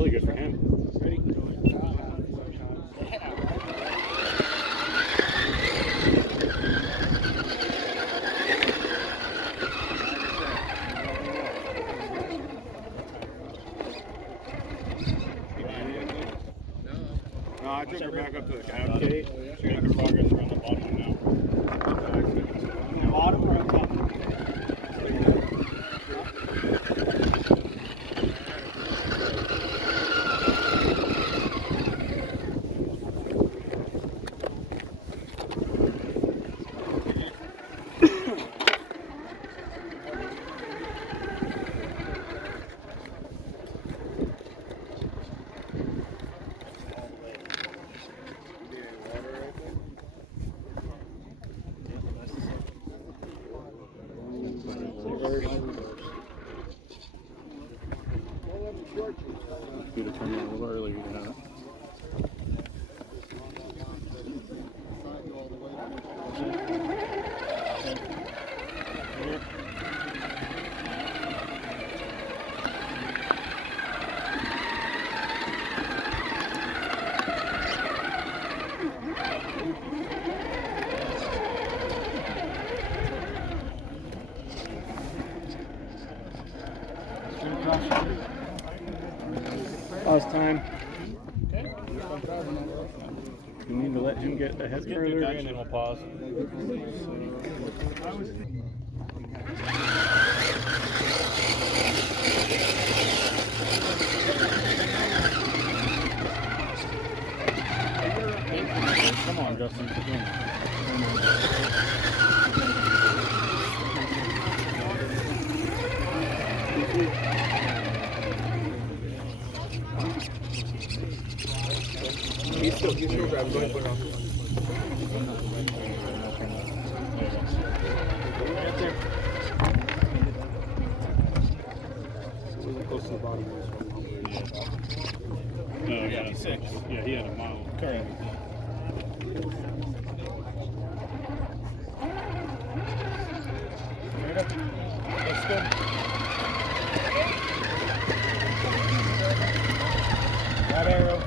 really good for him. Ready? No, I took her back up to the cab. Okay. She's making progress around the bottom now. Bottom or on top? Could have turned a little earlier than that. Pause time. Okay. You need to let him get ahead further and then we'll pause. Come on, Justin. He's still grabbing. Go ahead, put it on. Right there. Really close to the bottom. Yeah. No, yeah, 6. Yeah, he had a mile. Correct. That's good. That arrow.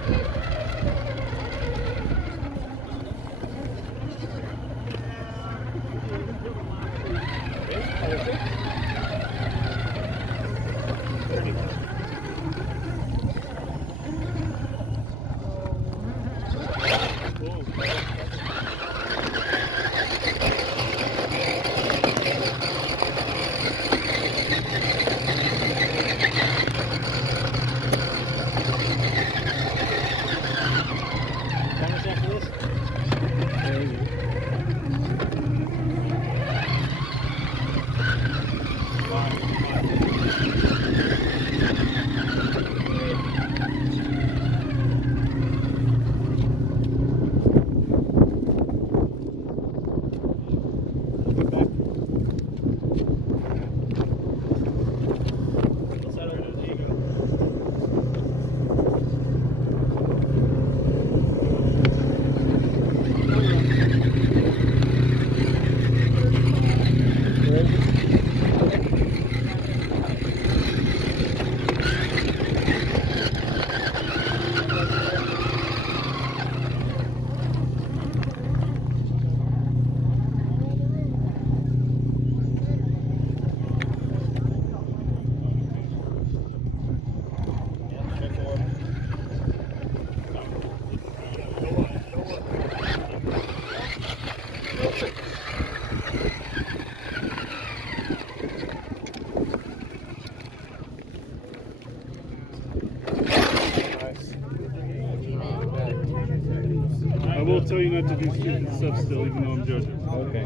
I will tell you not to do stupid stuff still, even though I'm judging. Okay.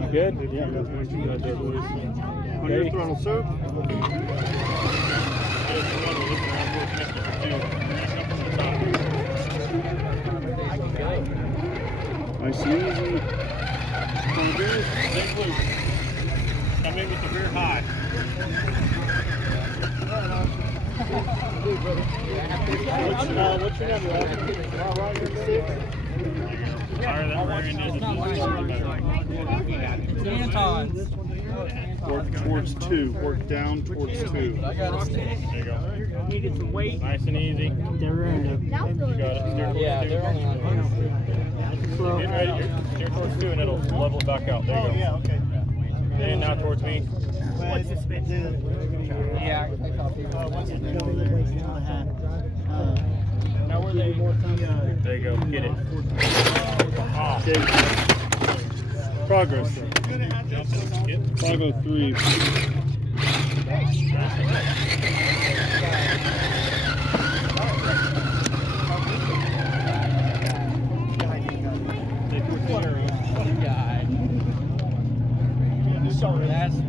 You good? Yeah, that's what you got there, boys. On your throttle, sir. Nice and easy. Come on, dude. Stay loose. Come in with the rear high. What's your number? Sorry, that rear end isn't moving. It's Anton's. Work towards 2. Work down towards 2. There you go. Needed some weight. Nice and easy. They're in You got it. Steer towards 2. Get ready. Steer towards 2 and it'll level it back out. There you go. Yeah, okay. And now towards me. What's the spin? Yeah. Now where they There you go. Get it. Okay. Progress. 503.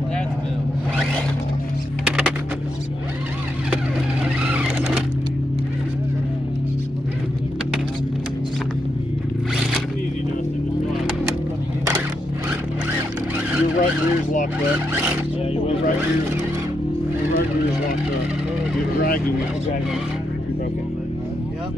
That's Bill. Your right rear is locked up. Yeah, your right rear is locked up. You're dragging it. Okay. Yep.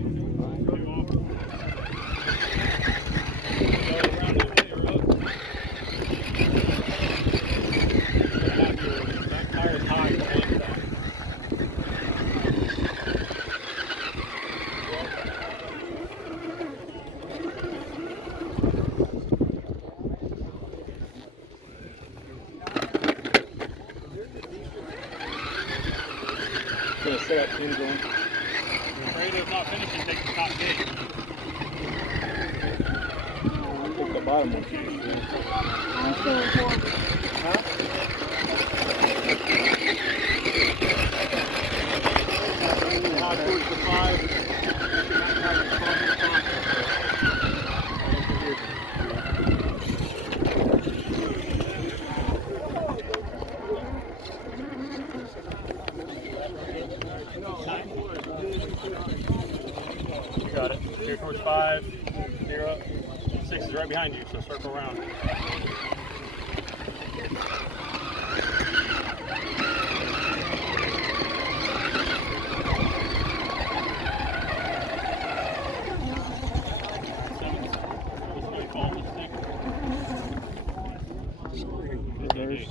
Gonna set up pins on. If the radio's not finishing, take the top gate. Take the bottom one. Towards the 5. You got it. Steer towards 5. Steer up. 6 is right behind you, so circle around. There's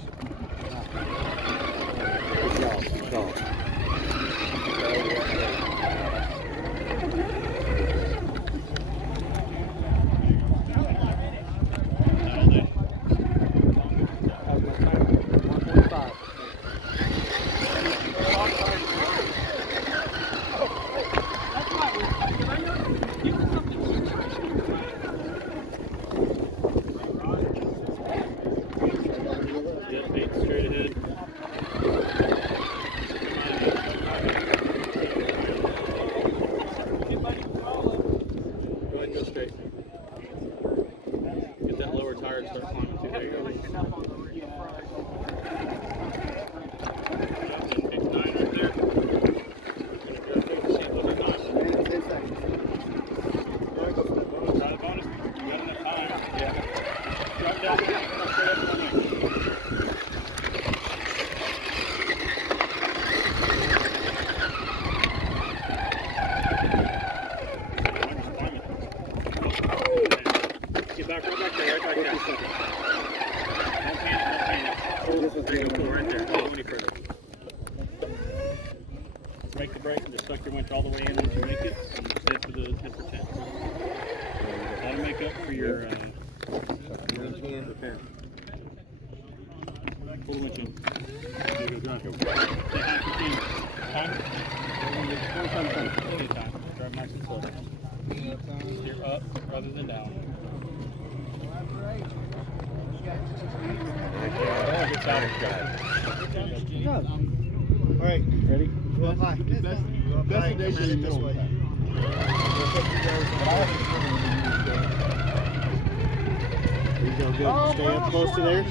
straight ahead. Go ahead and go straight. Get that lower tire and start climbing too. There you go. Pick 9 right there. Try the bonus. You got enough time. Yeah. Drop down. Straight up and there. Get back right back there, right back there. Don't panic. There you go, cool, right there. Don't go any further. Break the brake and just suck your winch all the way in once you make it. And stay for the 10%. That'll make up for your repair. Pull the winch in. There you go, John. Time. Take time. Drive nice and slow. Steer up rather than down. All right. Ready? Go up high. Go up high. This way. There you go. Good. Stay up close to there.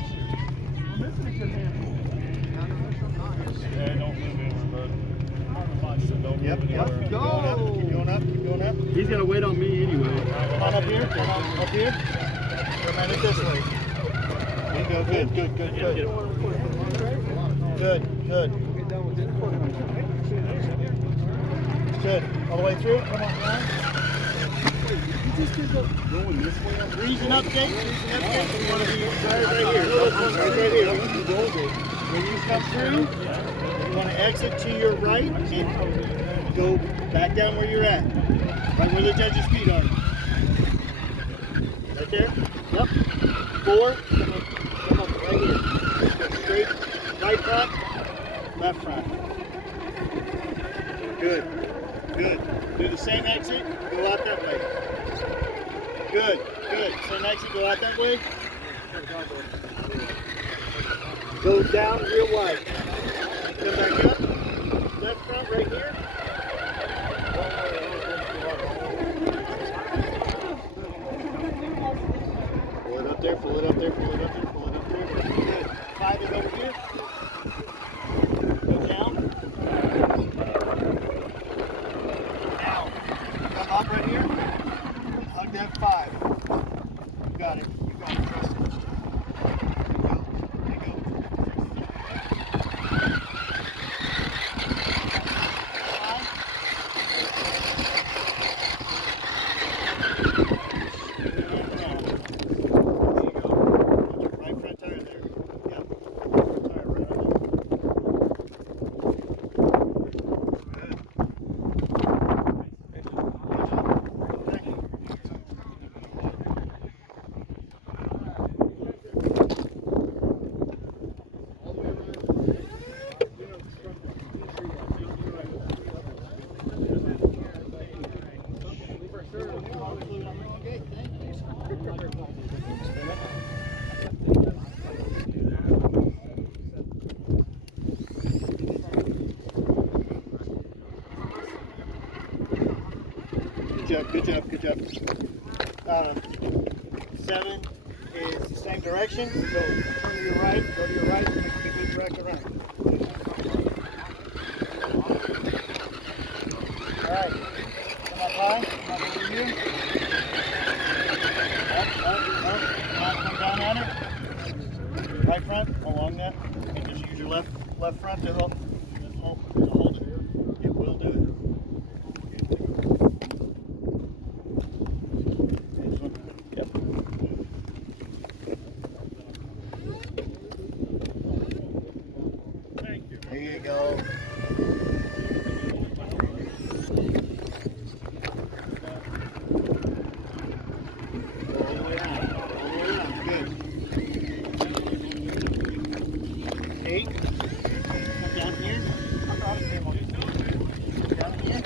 Yeah, don't move anywhere, bud. Yep. Keep going up. Keep going up. Keep going up. He's got to wait on me anyway. Come on up here. Come on up here. Come on this way. There you go. Good. Good. Good. Good. Good. Good. Good. All the way through. Come on down. Going this way up. Reason update. You want to be right here. Right here. When you come through, you want to exit to your right and go back down where you're at. Right where the judge's feet are. Right there? Yep. 4. Come up right here. Go straight. Right front. Left front. Good. Good. Do the same exit. Go out that way. Good. Good. Same exit. Go out that way. Go down real wide. Come back up. Left front right here. Pull it up there, pull it up there, pull it up there, pull it up there. Good. 5 is over here. Go down. Down. Come up right here. Hug that 5. You got it. You got it. Trust it. There you go. Right front tire there. Yep. Tire right on there. Good job, good job. 7 is the same direction, so turn to your right, go to your right, and make a good direct around. Alright, come up high, come up over you. Up, come down on it. Right front, along that, and just use your left front to hold it. It will do it. There you go. All the way out. All the way out. Good. 8. Come down here. Down here.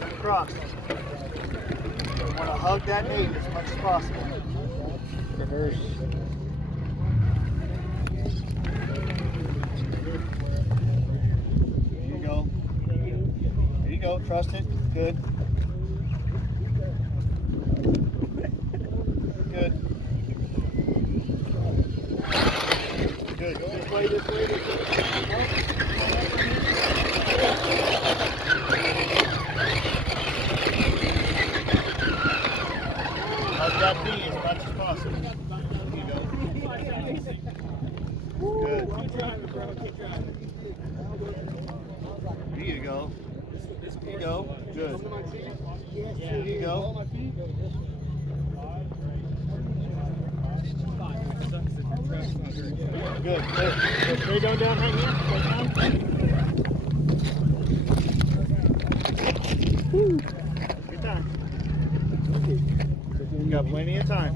Across. You want to hug that 8 as much as possible. Reverse. Go, trust it. Good. Good. Good. This way, this way, this way. Hug that B as much as possible. There you go. Good. There you go. There you go. Good. There you go. Good. Good. Straight on down right here. Straight down. Good time. You got plenty of time.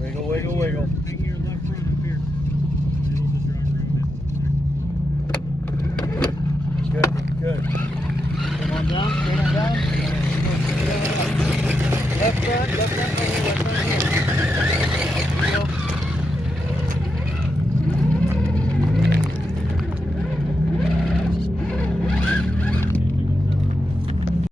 Wiggle, wiggle, wiggle. Bring your left front up here.